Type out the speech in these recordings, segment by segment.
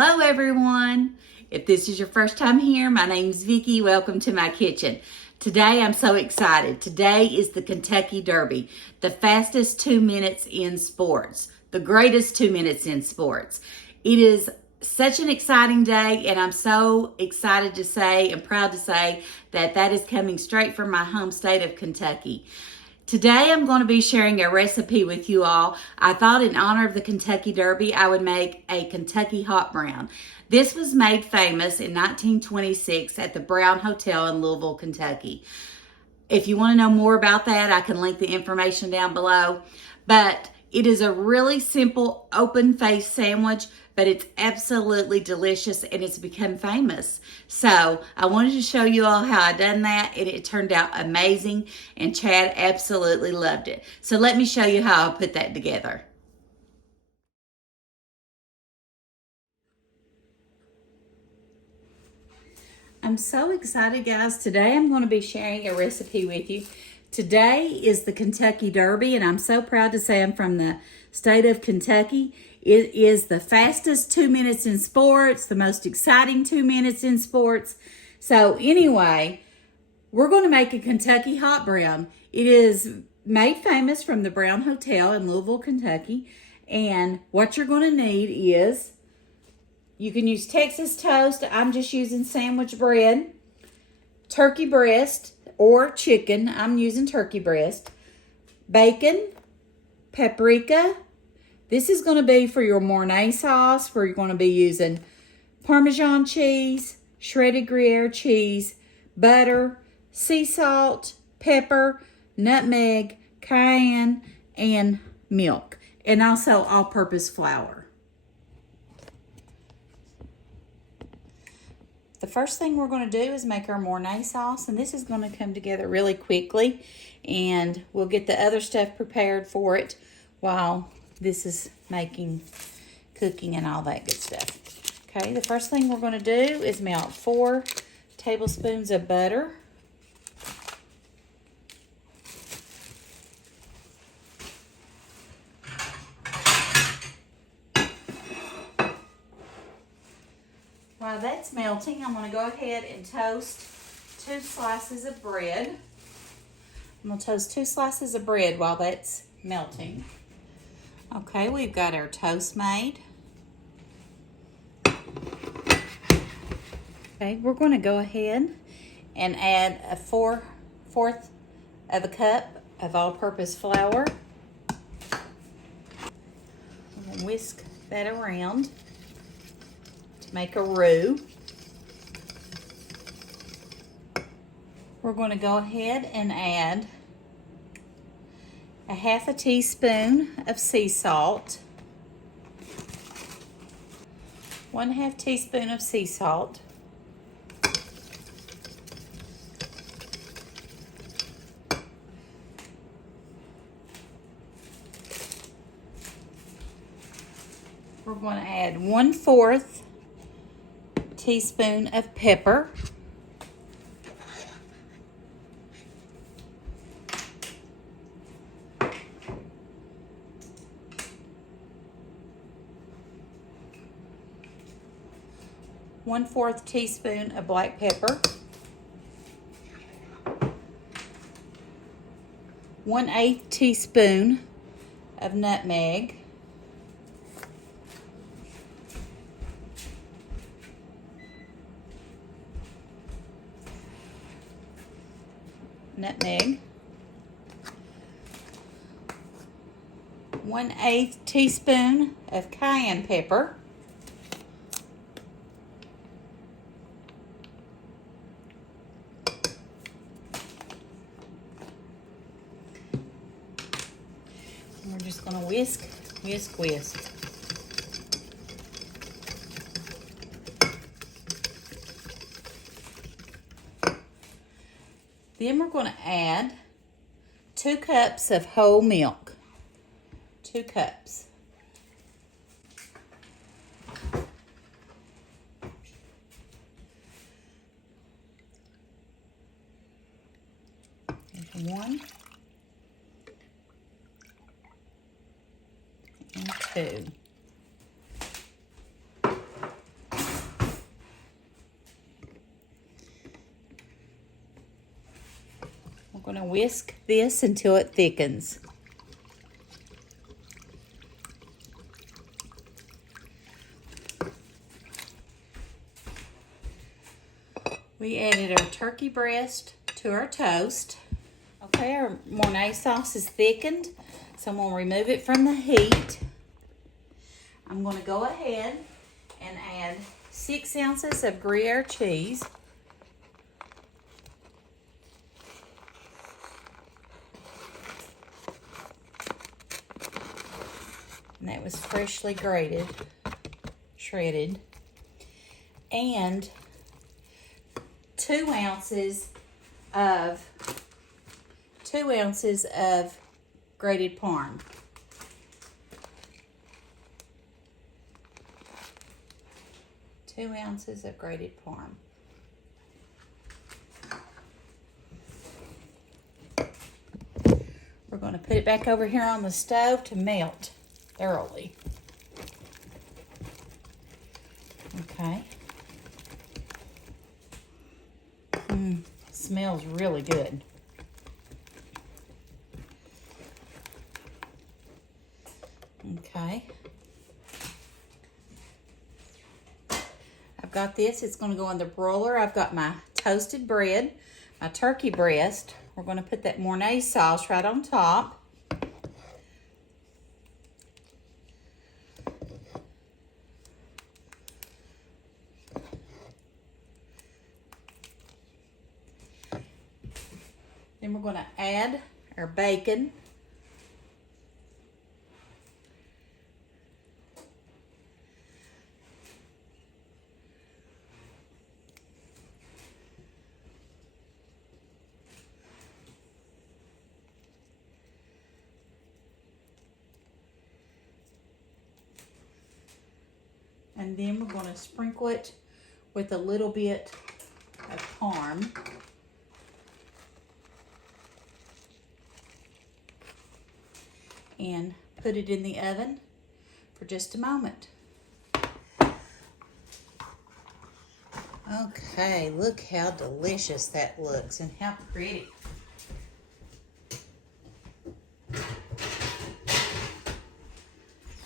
Hello everyone. If this is your first time here, my name's Vickie. Welcome to my kitchen. Today I'm so excited. Today is the Kentucky Derby, the fastest 2 minutes in sports, the greatest 2 minutes in sports. It is such an exciting day, and I'm so excited to say and proud to say that that is coming straight from my home state of Kentucky. Today I'm going to be sharing a recipe with you all. I thought in honor of the Kentucky Derby, I would make a Kentucky hot brown. This was made famous in 1926 at the Brown Hotel in Louisville, Kentucky. If you want to know more about that, I can link the information down below. But it is a really simple open-faced sandwich, but it's absolutely delicious and it's become famous. So I wanted to show you all how I done that, and it turned out amazing, and Chad absolutely loved it. So let me show you how I put that together. I'm so excited, guys. Today I'm going to be sharing a recipe with you. Today is the Kentucky Derby, and I'm so proud to say I'm from the state of Kentucky. It is the fastest 2 minutes in sports, the most exciting 2 minutes in sports. So anyway, we're going to make a Kentucky hot brown. It is made famous from the Brown Hotel in Louisville, Kentucky. And what you're going to need is, you can use Texas toast. I'm just using sandwich bread, turkey breast or chicken. I'm using turkey breast, bacon, paprika. This is going to be for your Mornay sauce, where you're going to be using Parmesan cheese, shredded Gruyere cheese, butter, sea salt, pepper, nutmeg, cayenne, and milk, and also all-purpose flour. The first thing we're going to do is make our Mornay sauce, and this is going to come together really quickly, and we'll get the other stuff prepared for it while this is cooking and all that good stuff. Okay, the first thing we're going to do is melt 4 tablespoons of butter. While that's melting, I'm going to go ahead and toast 2 slices of bread. I'm going to toast 2 slices of bread while that's melting. Okay, we've got our toast made. Okay, we're going to go ahead and add a 4/4 of a cup of all-purpose flour. I'm going to whisk that around to make a roux. We're going to go ahead and add a 1/2 teaspoon of sea salt, 1/2 teaspoon of sea salt, we're going to add 1/4 teaspoon of pepper, one-4 teaspoon of black pepper, 1/8 teaspoon of nutmeg, nutmeg, 1/8 teaspoon of cayenne pepper, and we're just going to whisk, whisk, whisk. Then we're going to add 2 cups of whole milk. 2 cups. There's 1 and 2. We're going to whisk this until it thickens. We added our turkey breast to our toast. Okay, our Mornay sauce is thickened, so I'm going to remove it from the heat. I'm going to go ahead and add 6 ounces of Gruyere cheese. And that was freshly grated, shredded. And 2 ounces of grated parm. Two ounces of grated parm. We're going to put it back over here on the stove to melt thoroughly. Okay. Smells really good. Okay. I've got this. It's going to go in the broiler. I've got my toasted bread, my turkey breast. We're going to put that Mornay sauce right on top. Then we're going to add our bacon. And then we're going to sprinkle it with a little bit of parm. And put it in the oven for just a moment. Okay, look how delicious that looks and how pretty.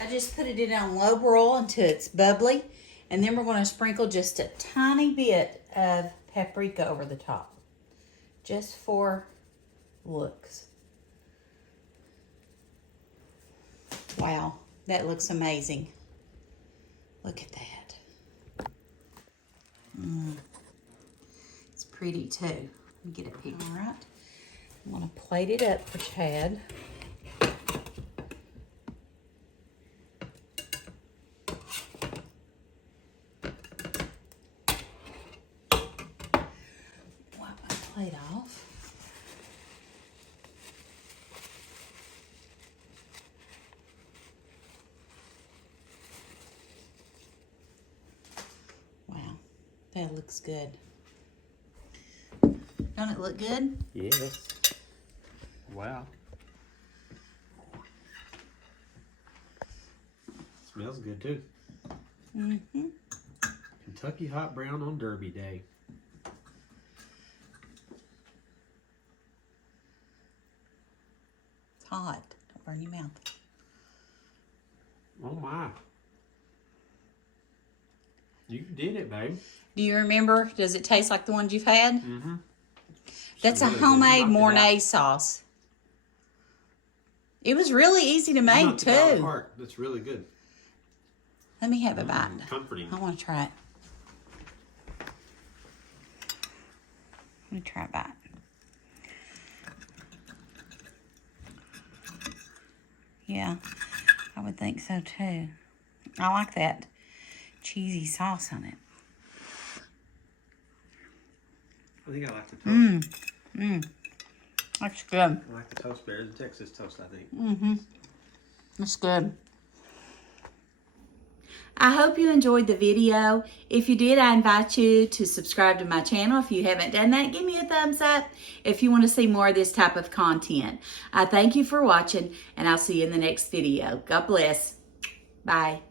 I just put it in on low broil until it's bubbly, and then we're going to sprinkle just a tiny bit of paprika over the top, just for looks. Wow, that looks amazing. Look at that. It's pretty too. Let me get a picture. All right. I'm going to plate it up for Chad. Wipe my plate off. That looks good. Don't it look good? Yes. Wow. Smells good too. Mm-hmm. Kentucky hot brown on Derby Day. It's hot. Don't burn your mouth. Oh my. You did it, babe. Do you remember? Does it taste like the ones you've had? Mm-hmm. That's really a homemade Mornay sauce. It was really easy to make too. That's really good. Let me have a bite. Comforting. I want to try it. Let me try a bite. Yeah, I would think so too. I like that cheesy sauce on it. I think I like the toast. That's good. I like the toast better than Texas toast, I think. That's good. I hope you enjoyed the video. If you did, I invite you to subscribe to my channel. If you haven't done that, give me a thumbs up if you want to see more of this type of content. I thank you for watching, and I'll see you in the next video. God bless. Bye.